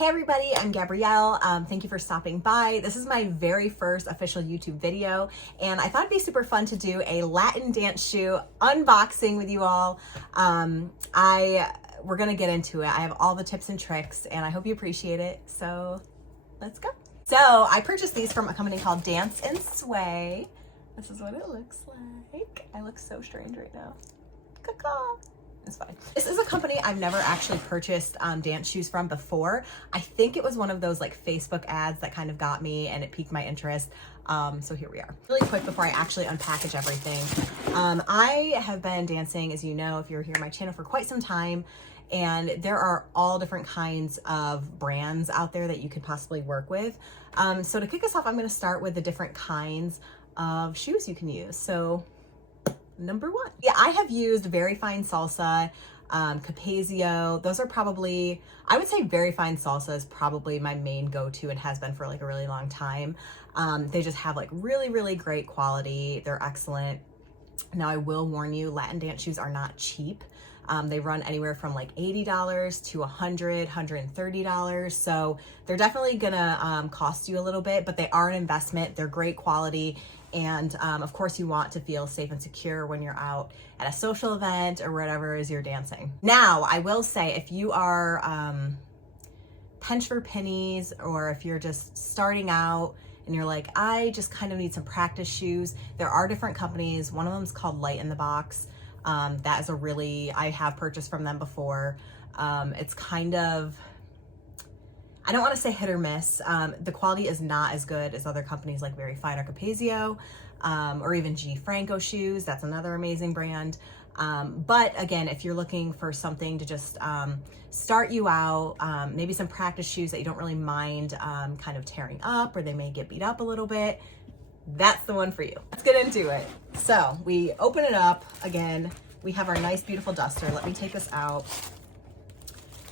Hey everybody, I'm Gabrielle. Thank you for stopping by. This is my very first official YouTube video, and I thought it'd be super fun to do a Latin dance shoe unboxing with you all. We're gonna get into it. I have all the tips and tricks, and I hope you appreciate it. So let's go. So I purchased these from a company called Dance and Sway. This is what it looks like. I look so strange right now. Caw-caw. It's fine. This is a company I've never actually purchased dance shoes from before. I think it was one of those like Facebook ads that kind of got me and it piqued my interest. So here we are. Really quick before I actually unpackage everything. I have been dancing, as you know, if you're here on my channel, for quite some time. And there are all different kinds of brands out there that you could possibly work with. So to kick us off, I'm going to start with the different kinds of shoes you can use. So number one. Yeah, I have used Very Fine Salsa, Capezio. Those are probably, I would say Very Fine Salsa is probably my main go-to and has been for like a really long time. They just have like really, really great quality. They're excellent. Now I will warn you, Latin dance shoes are not cheap. They run anywhere from like $80 to $100, $130. So they're definitely gonna cost you a little bit, but they are an investment. They're great quality. And of course you want to feel safe and secure when you're out at a social event or whatever it is you're dancing. Now, I will say if you are pinch for pennies, or if you're just starting out and you're like, I just kind of need some practice shoes, there are different companies. One of them is called Lightinthebox. That is I have purchased from them before. It's kind of, I don't want to say hit or miss. The quality is not as good as other companies like Very Fine or Capezio, or even Franco shoes. That's another amazing brand. But again, if you're looking for something to just start you out, maybe some practice shoes that you don't really mind kind of tearing up, or they may get beat up a little bit, that's the one for you. Let's get into it. So we open it up. Again, we have our nice, beautiful duster. Let me take this out.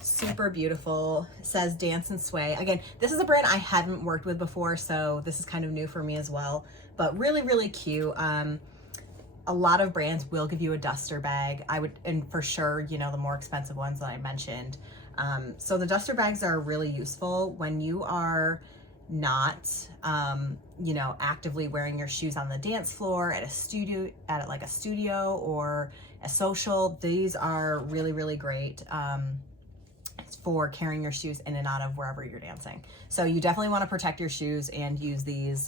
Super beautiful. It says Dance and Sway. Again, this is a brand I hadn't worked with before, so this is kind of new for me as well, but really, really cute. A lot of brands will give you a duster bag. And for sure, you know, the more expensive ones that I mentioned. So the duster bags are really useful when you are not, you know, actively wearing your shoes on the dance floor at a studio, like a studio or a social. These are really, really great. For carrying your shoes in and out of wherever you're dancing. So you definitely want to protect your shoes and use these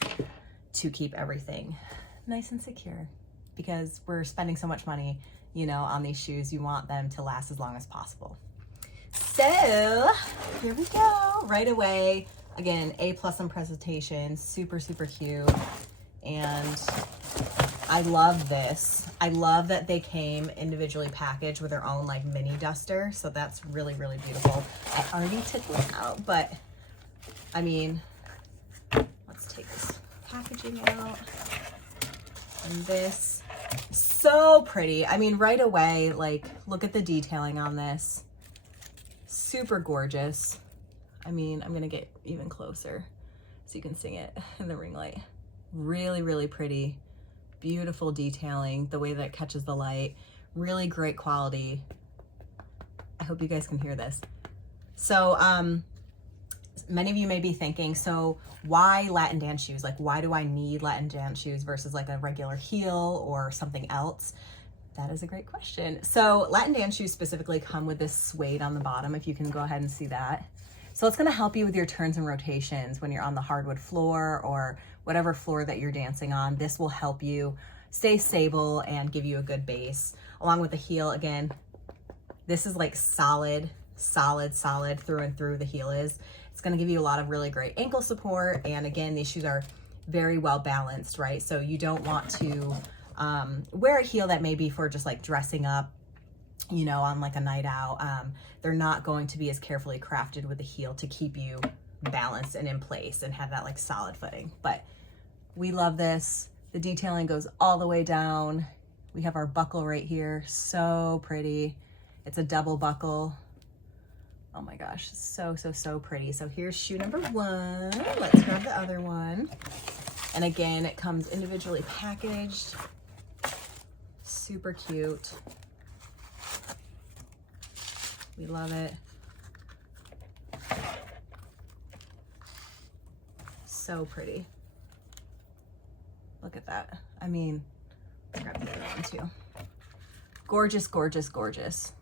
to keep everything nice and secure, because we're spending so much money, you know, on these shoes. You want them to last as long as possible. So here we go. Right away, again, A+ on presentation, super, super cute. And I love this. I love that they came individually packaged with their own like mini duster. So that's really, really beautiful. I already took one out, but I mean, let's take this packaging out. And this, so pretty. I mean, right away, like, look at the detailing on this. Super gorgeous. I mean, I'm gonna get even closer so you can see it in the ring light. Really, really pretty. Beautiful detailing, the way that it catches the light, really great quality. I hope you guys can hear this. So many of you may be thinking, so why Latin dance shoes? Like, why do I need Latin dance shoes versus like a regular heel or something else? That is a great question. So Latin dance shoes specifically come with this suede on the bottom, if you can go ahead and see that. So it's gonna help you with your turns and rotations when you're on the hardwood floor or whatever floor that you're dancing on. This will help you stay stable and give you a good base. Along with the heel, again, this is like solid through and through. The heel is. It's gonna give you a lot of really great ankle support. And again, these shoes are very well balanced, right? So you don't want to wear a heel that may be for just like dressing up, you know, on like a night out. They're not going to be as carefully crafted with the heel to keep you balanced and in place and have that like solid footing. But we love this. The detailing goes all the way down. We have our buckle right here. So pretty. It's a double buckle. Oh my gosh, so, so, so pretty. So here's shoe number one. Let's grab the other one. And again, it comes individually packaged. Super cute. We love it. so pretty. Look at that. I mean, I'll grab the other one too. Gorgeous, gorgeous, gorgeous.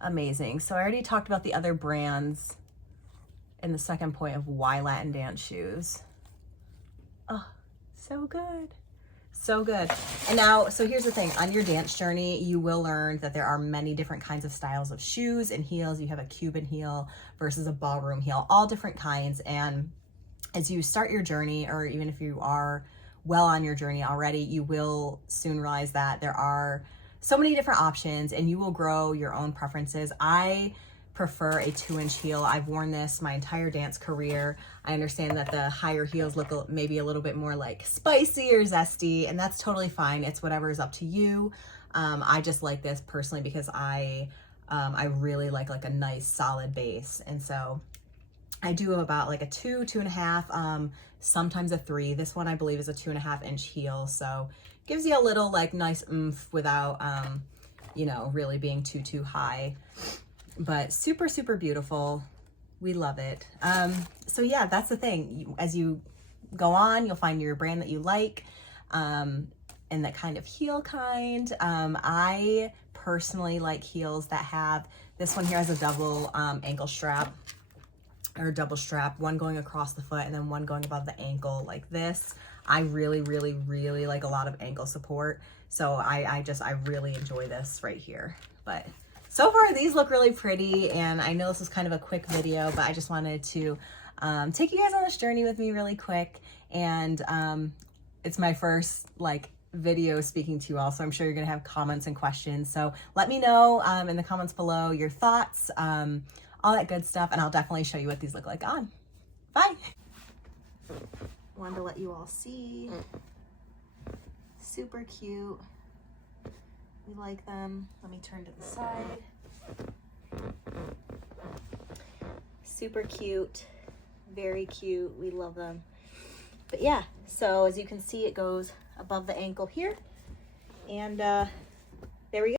Amazing. So I already talked about the other brands in the second point of why Latin dance shoes. Oh, so good. So good. And now, so here's the thing, on your dance journey, you will learn that there are many different kinds of styles of shoes and heels. You have a Cuban heel versus a ballroom heel, all different kinds. And as you start your journey, or even if you are well on your journey already, you will soon realize that there are so many different options and you will grow your own preferences. I prefer a 2-inch heel. I've worn this my entire dance career. I understand that the higher heels look maybe a little bit more like spicy or zesty, and that's totally fine. It's whatever is up to you. I just like this personally because I really like a nice solid base. And so I do about like a 2, 2.5, sometimes a 3. This one I believe is a 2.5-inch heel. So gives you a little like nice oomph without, you know, really being too high. But super, super beautiful. We love it. So yeah, that's the thing. As you go on, you'll find your brand that you like, and that kind of heel kind. I personally like heels that have, this one here has a double ankle strap, or double strap, one going across the foot and then one going above the ankle like this. I really, really, really like a lot of ankle support. So I really enjoy this right here. But so far, these look really pretty, and I know this is kind of a quick video, but I just wanted to take you guys on this journey with me really quick. And it's my first like video speaking to you all, so I'm sure you're gonna have comments and questions. So let me know in the comments below your thoughts, all that good stuff, and I'll definitely show you what these look like on. Bye. Wanted to let you all see. Super cute. We like them. Let me turn to the side. Super cute. Very cute. We love them. But yeah, so as you can see, it goes above the ankle here. And